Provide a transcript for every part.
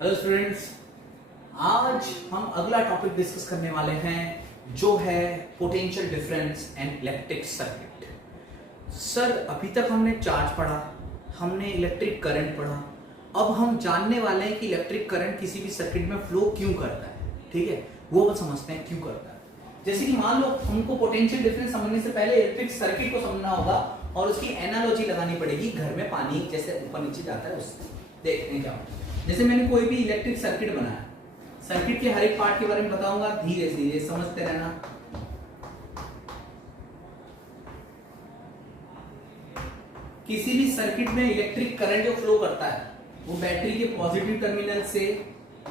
Hello students, आज हम अगला टॉपिक डिस्कस करने वाले हैं जो है potential difference and electric circuit. Sir अभी तक हमने चार्ज पढ़ा, हमने इलेक्ट्रिक करंट पढ़ा, अब हम जानने वाले हैं कि इलेक्ट्रिक करंट किसी भी सर्किट में फ्लो क्यों करता है। ठीक है, वो समझते हैं क्यों करता है। जैसे कि मान लो हमको पोटेंशियल डिफरेंस समझने से पहले इलेक्ट्रिक सर्किट को समझना होगा और उसकी एनालॉजी लगानी पड़ेगी। घर में पानी जैसे ऊपर नीचे जाता है उससे देखते हैं क्या होता है। जैसे मैंने कोई भी इलेक्ट्रिक सर्किट बनाया, सर्किट के हर एक पार्ट के बारे में बताऊंगा, धीरे धीरे समझते रहना। किसी भी सर्किट में इलेक्ट्रिक करंट जो फ्लो करता है वो बैटरी के पॉजिटिव टर्मिनल से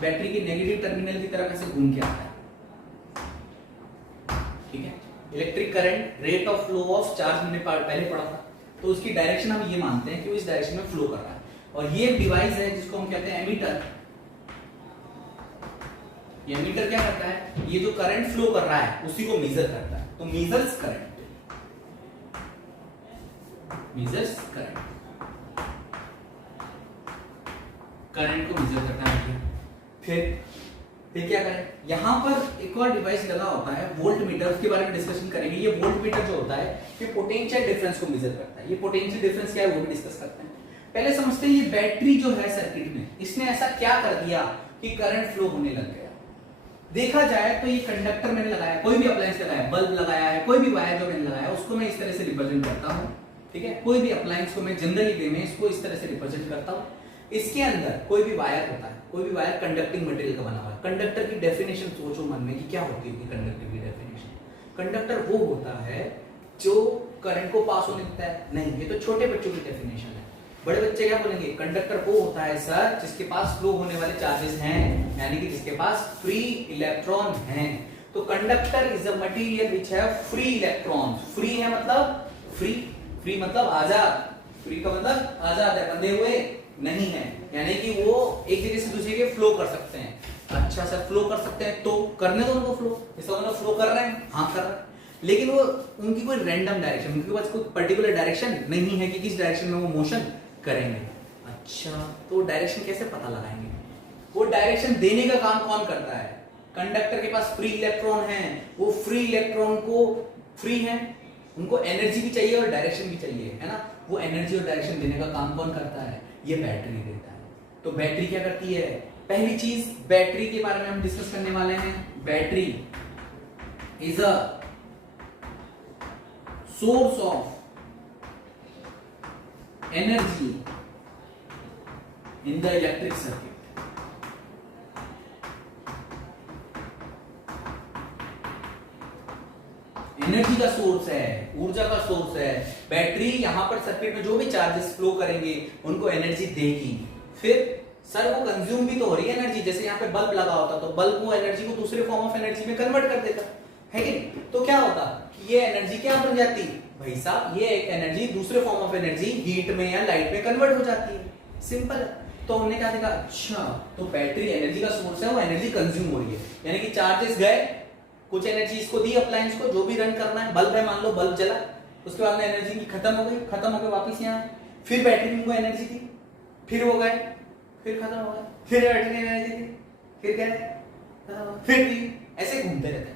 बैटरी के नेगेटिव टर्मिनल की तरफ से घूम के आता है। ठीक है, electric current rate of flow of charge हमने पहले पढ़ा था, तो उसकी डायरेक्शन हम ये मानते हैं कि वो इस डायरेक्शन में फ्लो कर रहा है। और ये एक डिवाइस है जिसको हम कहते हैं एमीटर। ये एमीटर क्या करता है, ये जो करंट फ्लो कर रहा है उसी को मेजर करता है। तो measures current, measures current, current को मेजर करता है। फिर क्या करें, यहां पर एक और डिवाइस लगा होता है वोल्ट मीटर, उसके बारे में डिस्कशन करेंगे। ये वोल्ट मीटर जो होता है ये पोटेंशियल डिफरेंस को मेजर करता है। ये पोटेंशियल डिफरेंस क्या है वो भी डिस्कस करते हैं। पहले समझते हैं ये बैटरी जो है सर्किट में, इसने ऐसा क्या कर दिया कि करंट फ्लो होने लग गया। देखा जाए तो ये कंडक्टर मैंने लगाया, कोई भी अप्लायंस लगाया, बल्ब लगाया है, कोई भी वायर जो मैंने लगाया उसको मैं इस तरह से रिप्रेजेंट करता हूं। ठीक है, कोई भी अप्लायंस को मैं जनरली वे में इसको इस तरह से रिप्रेजेंट करता हूं। इसके अंदर कोई भी वायर होता है, कोई भी वायर कंडक्टिंग मटेरियल का बना हुआ है। कंडक्टर की डेफिनेशन सोचो मन में कि क्या होती है कंडक्टर की डेफिनेशन। कंडक्टर वो होता है जो करंट को पास होने देता है। नहीं, ये तो छोटे बच्चों की डेफिनेशन है। बड़े बच्चे क्या बोलेंगे, कंडक्टर वो होता है सर जिसके पास फ्लो होने वाले चार्जेस हैं, यानी कि जिसके पास फ्री इलेक्ट्रॉन हैं। तो conductor is a material which have free electrons. Free है मतलब फ्री मतलब आजाद, फ्री का मतलब आजाद है, बंधे हुए नहीं है, यानी कि वो एक जगह से दूसरी जगह फ्लो कर सकते हैं। अच्छा सर फ्लो कर सकते हैं तो करने दो उनको फ्लो, इसका मतलब फ्लो कर रहे हैं, हाँ कर रहे हैं, लेकिन वो उनकी कोई रैंडम डायरेक्शन, उनके पास कोई पर्टिकुलर डायरेक्शन नहीं है कि किस डायरेक्शन में वो मोशन करेंगे। अच्छा, तो डायरेक्शन कैसे पता लगाएंगे? वो डायरेक्शन देने का काम कौन करता है? कंडक्टर के पास फ्री इलेक्ट्रॉन है, वो फ्री इलेक्ट्रॉन को फ्री है, उनको एनर्जी भी चाहिए और डायरेक्शन भी चाहिए, है ना। वो एनर्जी और डायरेक्शन देने का काम कौन करता है? ये बैटरी देता है। तो बैटरी क्या करती है? पहली चीज बैटरी के बारे में हम डिस्कस करने वाले हैं। Battery is a source of energy in the electric circuit. Energy का सोर्स है, ऊर्जा का सोर्स है। बैटरी यहां पर सर्किट में जो भी चार्जेस फ्लो करेंगे उनको एनर्जी देगी। फिर सर वो कंज्यूम भी तो हो रही है एनर्जी, जैसे यहाँ पे बल्ब लगा होता तो बल्ब वो एनर्जी को दूसरे फॉर्म ऑफ एनर्जी में कन्वर्ट कर देता है कि नहीं। तो क्या होता कि ये एनर्जी क्या बन जाती भाई साहब, ये एक एनर्जी दूसरे फॉर्म ऑफ एनर्जी हीट में या लाइट में कन्वर्ट हो जाती है। सिंपल। तो हमने क्या देखा, अच्छा तो बैटरी एनर्जी का सोर्स है, वो एनर्जी कंज्यूम हो रही है, यानी कि चार्जेस गए, कुछ एनर्जी इसको दी अप्लायंस को, जो भी रन करना है, बल्ब है मान लो, बल्ब जला, उसके बाद में एनर्जी की खत्म हो गई, वापस यहाँ फिर बैटरी में एनर्जी दी, फिर हो गए, फिर खत्म हो गए, फिर बैटरी ने एनर्जी दी, फिर क्या फिर दी, ऐसे घूमते रहते हैं।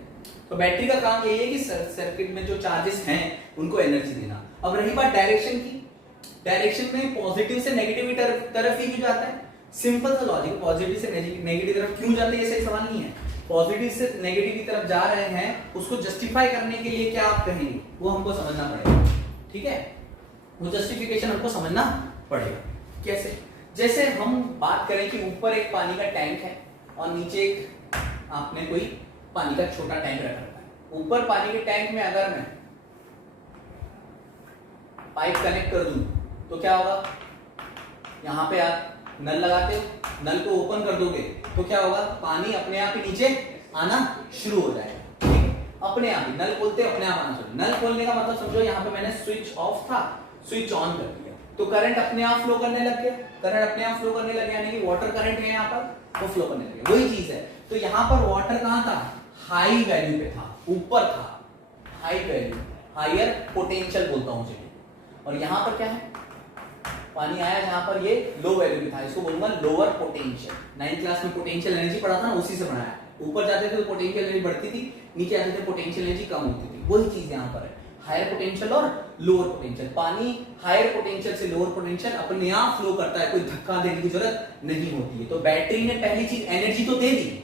तो बैटरी का काम यही है कि सर्किट में जो चार्जेस हैं उनको एनर्जी देना। अब रही बात डायरेक्शन की, डायरेक्शन में पॉजिटिव से नेगेटिव तरफ ही क्यों जाता है? सिंपल सा लॉजिक, पॉजिटिव से नेगेटिव तरफ क्यों जाते हैं ये सही सवाल नहीं है। पॉजिटिव से नेगेटिव की तरफ जा रहे हैं, उसको जस्टिफाई करने के लिए क्या आप कहेंगे वो हमको समझना पड़ेगा। ठीक है, वो जस्टिफिकेशन हमको समझना पड़ेगा। कैसे? जैसे हम बात करें कि ऊपर एक पानी का टैंक है और नीचे एक आपने कोई पानी का छोटा टैंक रखा है। ऊपर पानी के टैंक में अगर मैं पाइप कनेक्ट कर दूं तो क्या होगा, यहां पे आप नल लगाते हो, नल को ओपन कर दोगे तो क्या होगा, पानी अपने आप ही नीचे आना शुरू हो जाएगा। ठीक, अपने आप ही नल खोलते अपने आप आना शुरू। नल खोलने का मतलब समझो यहाँ पे मैंने स्विच ऑफ था, स्विच ऑन कर दिया तो करंट अपने आप फ्लो करने लग गया। करंट अपने आप फ्लो करने लगे यानी कि वाटर करंट है यहाँ पर, वो फ्लो करने लगे, वही चीज है। तो यहाँ पर वाटर कहाँ था, हाई वैल्यू पे था, ऊपर था, हाई वैल्यू, हायर पोटेंशियल बोलता हूं। और यहां पर क्या है, पानी आया जहां पर ये लो वैल्यू में था, इसको बोलूंगा लोअर पोटेंशियल। 9th क्लास में पोटेंशियल एनर्जी पढ़ा था ना, उसी से पढ़ाया। ऊपर जाते थे तो पोटेंशियल एनर्जी बढ़ती थी, नीचे आते थे पोटेंशियल एनर्जी कम होती थी। वही चीज यहाँ पर है, हायर पोटेंशियल और लोअर पोटेंशियल। पानी हायर पोटेंशियल से लोअर पोटेंशियल अपने आप फ्लो करता है, कोई धक्का देने की जरूरत नहीं होती है। तो बैटरी ने पहली चीज एनर्जी तो दे दी,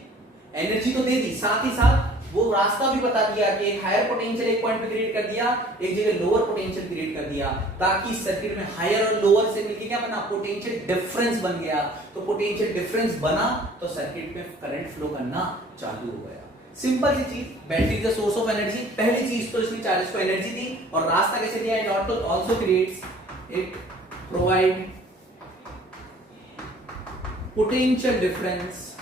एनर्जी तो दे दी, साथ ही साथ वो रास्ता भी बता दिया कि एक हायर पोटेंशियल एक पॉइंट पे क्रिएट कर दिया, एक जगह लोअर पोटेंशियल क्रिएट कर दिया, ताकि सर्किट में हायर और लोअर से मिलके क्या बना, पोटेंशियल डिफरेंस बन गया। तो पोटेंशियल डिफरेंस बना तो सर्किट में करंट फ्लो करना चालू हो गया। सिंपल सी चीज, battery is the source of energy. पहली चीज तो इसने चार्जेस को एनर्जी दी, और रास्ता कैसे दिया, it also creates, it provide potential difference,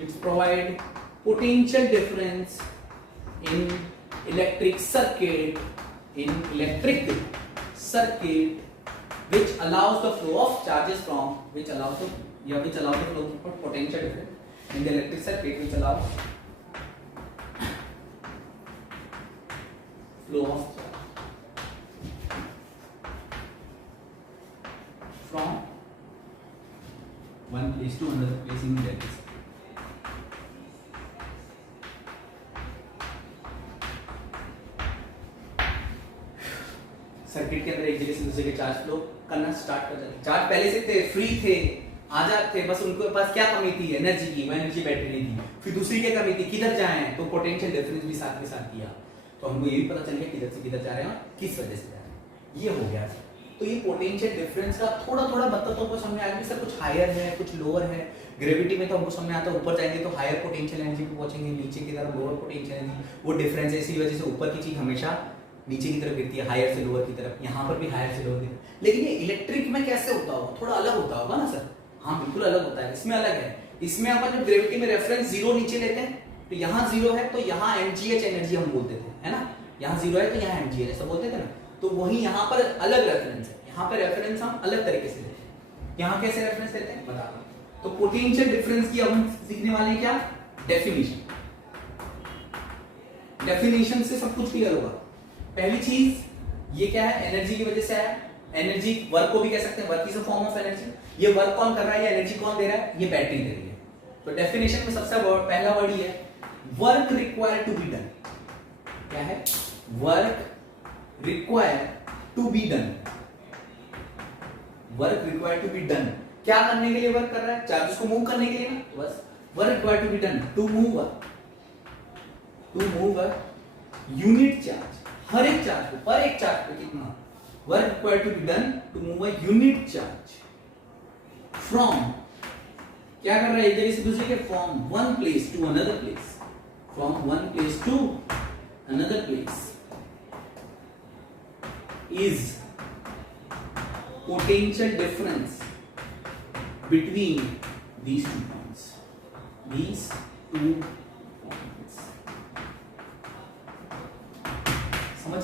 it's provide potential difference in electric circuit, which allows the flow of charges from, which allows the flow of potential difference in the electric circuit, which allows flow of charge from one place to another place in the electric circuit. Circuit के अंदर एक जगह से दूसरी जगह charge flow करना start कर जाते। चार्ज पहले से थे, फ्री थे, आजाद थे, बस उनके पास क्या कमी थी, एनर्जी की। वो एनर्जी बैटरी नहीं थी। फिर दूसरी क्या कमी थी, किधर जाएं, तो पोटेंशियल डिफरेंस भी साथ के साथ दिया, तो हमको ये भी पता चल गया किधर से किधर जा रहे हैं और किस वजह से जा रहे हैं। ये हो गया। तो ये पोटेंशियल डिफरेंस का थोड़ा थोड़ा मतलब तो हमको समझ में आ गया, सर कुछ हायर है कुछ लोअर है। ग्रेविटी में तो हमको समझ में आता है, ऊपर जाएंगे तो हायर पोटेंशियल एनर्जी पे पहुंचेंगे, नीचे की तरफ लोअर पोटेंशियल एनर्जी। वो डिफरेंस इसी वजह से ऊपर की चीज हमेशा नीचे की तरफ गिरती है, हायर से लोअर की तरफ। यहाँ पर भी हायर से लोअर की तरफ। लेकिन ये इलेक्ट्रिक में कैसे होता होगा, थोड़ा अलग होता होगा ना सर? हाँ बिल्कुल अलग होता है। इसमें अलग है, इसमें अपन जब ग्रेविटी में रेफरेंस जीरो नीचे लेते हैं, तो यहाँ जीरो है तो यहाँ mgh एनर्जी हम बोलते थे, है ना? यहाँ जीरो है तो यहाँ mgh ऐसा बोलते थे ना। तो वही यहाँ पर अलग रेफरेंस है, यहाँ पर रेफरेंस हम अलग तरीके से लेते हैं। यहाँ कैसे रेफरेंस लेते हैं बता रहा हूँ। तो पोटेंशियल डिफरेंस की अब हम सीखने वाले हैं क्या, डेफिनेशन। डेफिनेशन से सब कुछ क्लियर होगा। पहली चीज ये क्या है, एनर्जी की वजह से आया। एनर्जी वर्क को भी कह सकते हैं, work is a form of energy. ये वर्क कौन कर रहा है, ये एनर्जी कौन दे रहा है, ये बैटरी दे रही है। तो डेफिनेशन में सबसे पहला वर्ड ये है, work required to be done. क्या है, work required to be done. Work required to be done, क्या करने के लिए वर्क कर रहा है, चार्जेस को मूव करने के लिए ना। तो बस work required to be done to move unit charge. हर एक चार्ज को, पर एक चार्ज पे कितना, work required to be done to move a unit charge from, क्या कर रहा है, एक जगह से दूसरे के, from one place to another place, from one place to another place is potential difference between these two points, these two points। समझ,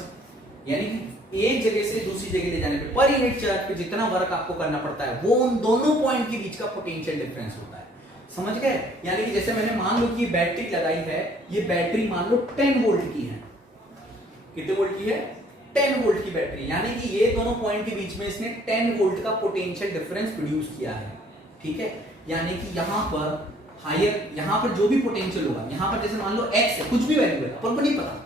यानी कि एक जगह से दूसरी जगह ले जाने पे पर यूनिट चार्ज पे जितना वर्क आपको करना पड़ता है वो उन दोनों पॉइंट के बीच का पोटेंशियल डिफरेंस होता है। समझ गए? यानी कि जैसे मैंने मान लो कि ये बैटरी लगाई है, ये बैटरी मान लो 10 वोल्ट की है। कितने वोल्ट की है, 10 वोल्ट की बैटरी। यानी कि ये दोनों पॉइंट के बीच में इसने 10 वोल्ट का पोटेंशियल डिफरेंस प्रोड्यूस किया है। ठीक है, यानी कि यहाँ पर हायर, यहाँ पर जो भी पोटेंशियल होगा, यहाँ पर जैसे मान लो x है, कुछ भी वैल्यू है, अपन को नहीं पता,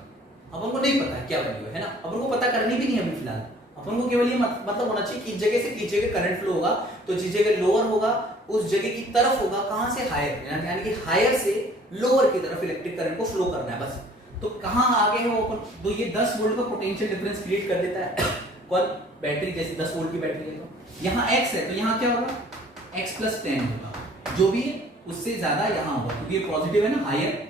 अपन को नहीं पता है क्या वैल्यू है ना, अपन को पता करनी भी नहीं है अभी फिलहाल। अपन को केवल ये मतलब होना चाहिए कि जगह से किस जगह करंट फ्लो होगा, तो जिस जगह लोअर होगा उस जगह की तरफ होगा, कहां से, हायर, यानी कि हायर से लोअर की तरफ इलेक्ट्रिक करंट को फ्लो करना है बस। तो कहां आगे है वो अपन, तो ये 10 वोल्ट का पोटेंशियल डिफरेंस क्रिएट कर देता है। कौन, बैटरी, जैसे 10 वोल्ट की बैटरी है तो यहाँ x है, तो यहाँ क्या होगा, x + 10 होगा, जो भी है उससे ज्यादा यहाँ होगा, क्योंकि ये पॉजिटिव है ना, हायर,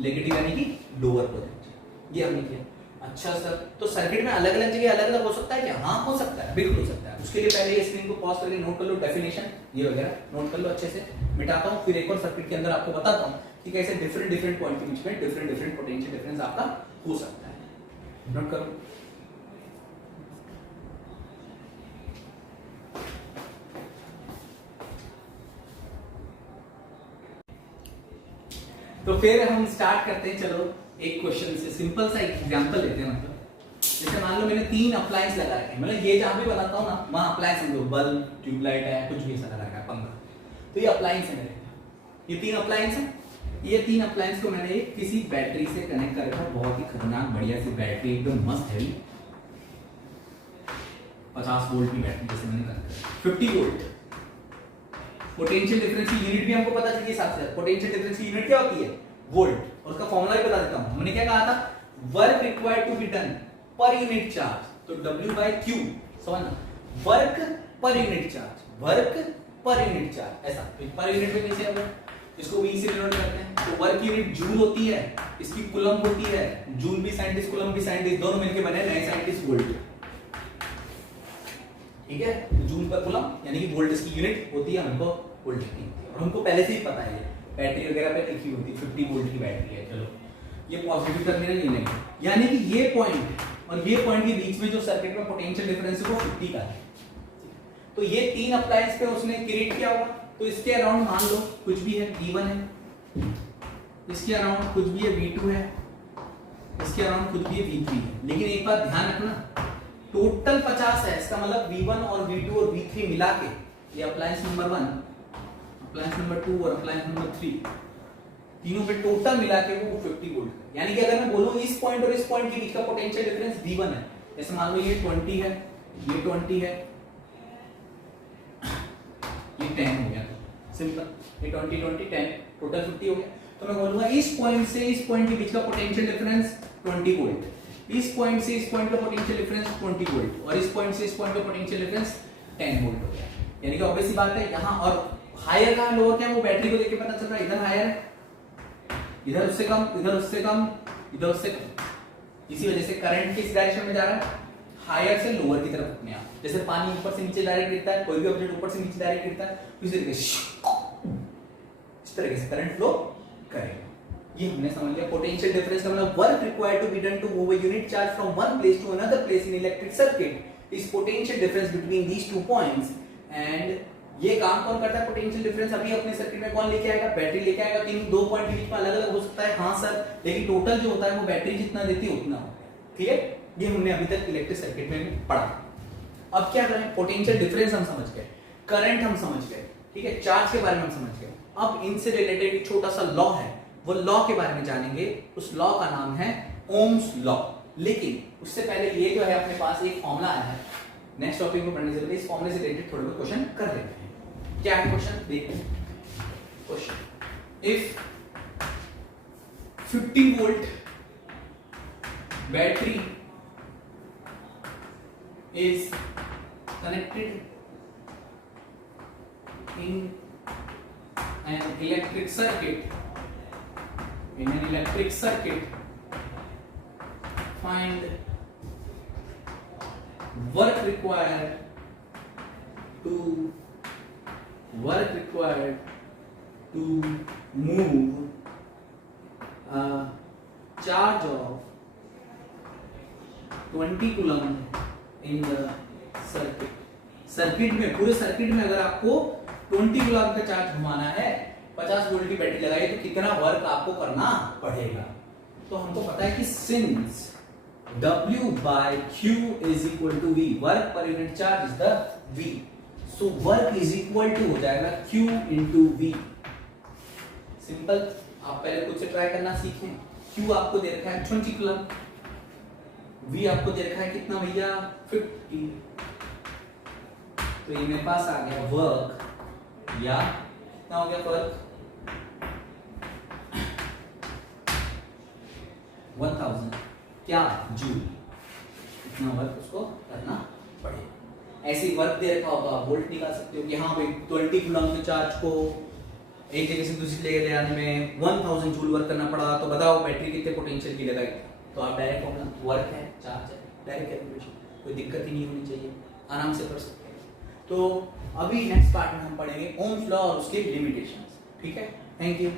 नेगेटिव यानी कि लोअर पोटेंशियल। ये हमने किया। अच्छा सर, तो सर्किट में अलग अलग जगह अलग अलग हो सकता है क्या? हाँ हो सकता है, बिल्कुल हो सकता है। उसके लिए पहले ये स्क्रीन को पॉज करके नोट कर लो, डेफिनेशन ये वगैरह नोट कर लो अच्छे से। मिटाता हूँ, फिर एक और सर्किट के अंदर आपको बताता हूँ कि कैसे डिफरेंट पॉइंट के बीच में डिफरेंट पोटेंशियल डिफरेंस आपका हो सकता है। नोट करो। तो फिर हम स्टार्ट करते हैं। चलो एक क्वेश्चन से, सिंपल सा एक एग्जांपल लेते हैं। मतलब जैसे मान लो मैंने 3 अप्लायंस लगा रखे हैं, मतलब ये जहां भी बनाता हूं ना वहां अप्लायंस समझो, बल्ब, ट्यूबलाइट है, कुछ भी ऐसा लगा रखा है, पंखा, तो ये अप्लायंस है मेरे, ये 3 अप्लायंस है। ये 3 अप्लायंस को मैंने किसी बैटरी से कनेक्ट कर रखा, बहुत ही खतरनाक बढ़िया सी बैटरी, एकदम मस्त है, 50 वोल्ट की बैटरी जैसे मैंने कनेक्ट कर 50 वोल्ट। पोटेंशियल डिफरेंस की यूनिट भी हमको पता चाहिए साथ साथ, पोटेंशियल डिफरेंस की यूनिट क्या होती है, वोल्ट, और उसका फॉर्मूला भी बता देता हूं। हमने क्या कहा था, work required to be done per unit charge, तो W बाय Q, समझना, work per unit charge, work per unit charge, ऐसा पर यूनिट में कैसे आएगा, इसको V से डिनोट करते हैं, तो वर्क यूनिट जूल होती है, इसकी कूलम होती है, जूल भी साइंटिस्ट, कूलम भी साइंटिस्ट, दोनों मिलकर बने नए साइंटिस्ट वोल्ट, ठीक है। तो जूल पर कूलम यानी कि वोल्ट इसकी यूनिट होती है, हमको वोल्ट की, और हमको पहले से ही पता है, बैटरी वगैरह पे लिखी होती है 50 वोल्ट की बैटरी है। चलो ये पॉजिटिव टर्मिनल ये नहीं, यानी कि ये पॉइंट और ये पॉइंट के बीच में जो सर्किट में पोटेंशियल डिफरेंस है वो 50 का है। तो ये 3 अप्लायंस पे उसने क्रिएट किया होगा, तो इसके अराउंड मान लो कुछ भी है, V1 है, इसके अराउंड कुछ भी है, V2 है, इसके अराउंड कुछ भी है, V3 है। लेकिन एक बात ध्यान रखना, टोटल 50 है, इसका मतलब V1 और V2 और V3 मिला के, ये अप्लायंस नंबर 1, अप्लायंस नंबर 2 और अप्लायंस नंबर 3, तीनों पे टोटल मिला के वो 50 वोल्ट है। यानी कि अगर मैं बोलूं इस पॉइंट और इस पॉइंट के बीच का पोटेंशियल डिफरेंस V1 है, जैसे मान लो ये 20 है, ये 20 है, ये 10 हो गया, सिंपल, ये 20 20 10 टोटल 50 हो गया। तो मैं बोलूंगा इस पॉइंट से इस पॉइंट के बीच का पोटेंशियल डिफरेंस 20 वोल्ट, इस पॉइंट से इस पॉइंट का पोटेंशियल डिफरेंस 20 वोल्ट, और इस पॉइंट से इस पॉइंट का पोटेंशियल डिफरेंस 10 वोल्ट हो गया। यानी कि ऑब्वियस सी बात है, यहां और हायर का लोअर क्या है वो बैटरी को देख के पता चल रहा है, इधर हायर है, इधर उससे कम, इधर उससे कम, इधर उससे कम। इसी वजह से करंट किस डायरेक्शन में जा रहा है, हायर से लोअर की तरफ अपने आप। जैसे पानी ऊपर से नीचे डायरेक्ट गिरता है, कोई भी ऑब्जेक्ट ऊपर से नीचे डायरेक्ट गिरता है, इस तरीके से करंट फ्लो करेगा। ये हमने समझ लिया। पोटेंशियल डिफरेंस का मतलब work required to be done to move a unit charge from one place to another place in electric circuit is potential difference between these two points. And ये काम कौन करता है पोटेंशियल डिफरेंस? अभी अपने circuit में कौन लेके आएगा? बैटरी लेके आएगा। तीन दो पॉइंट के बीच में अलग अलग हो सकता है, हाँ सर, लेकिन टोटल जो होता है वो बैटरी जितना देती है उतना होता है। क्लियर? ये हमने अभी तक इलेक्ट्रिक सर्किट में पढ़ा। अब क्या करें? पोटेंशियल डिफरेंस हम समझ गए, करंट हम समझ गए, ठीक है, चार्ज के बारे में हम समझ गए। अब इनसे रिलेटेड एक छोटा सा लॉ है, वो लॉ के बारे में जानेंगे। उस लॉ का नाम है ओम्स लॉ। लेकिन उससे पहले ये जो है अपने पास एक फॉर्मूला आया है, नेक्स्ट टॉपिक में पढ़ने से पहले इस फॉर्मूले से रिलेटेड थोड़े बहुत क्वेश्चन कर लेते हैं। क्या है क्वेश्चन? देखते हैं question. If 50 volt battery is connected in an electric circuit, find work required to move a charge of 20 coulomb in the circuit में, पूरे सर्किट में अगर आपको 20 कूलम्ब का चार्ज घुमाना है, 50 वोल्ट की बैटरी लगाई, तो कितना वर्क आपको करना पड़ेगा? तो हमको पता है कि since W by Q is equal to V, work per unit charge is the V, so work is equal to हो जाएगा Q into V। सिंपल, आप पहले खुद से ट्राई करना सीखें। Q आपको दे रखा है 20 कूलम्ब, V आपको दे रखा है कितना भैया? 50। तो ये मेरे पास आ गया वर्क, या कितना हो गया वर्क? 1000 क्या जूल, इतना वर्क उसको करना पड़ेगा। ऐसे वर्क दे रखा होगा, आप वोल्ट निकाल सकते हो कि हाँ भाई 20 कूलम्ब के चार्ज को एक जगह से दूसरी जगह ले आने में 1000 जूल वर्क करना पड़ा, तो बताओ बैटरी कितने पोटेंशियल की लगाएगी? तो आप डायरेक्ट फॉर्मूला, वर्क है, चार्ज है, डायरेक्ट कैलकुलेशन, कोई दिक्कत ही नहीं होनी चाहिए, आराम से कर सकते हैं। तो अभी नेक्स्ट पार्ट में हम पढ़ेंगे ओम्स लॉ और उसके लिमिटेशंस। ठीक है, थैंक यू।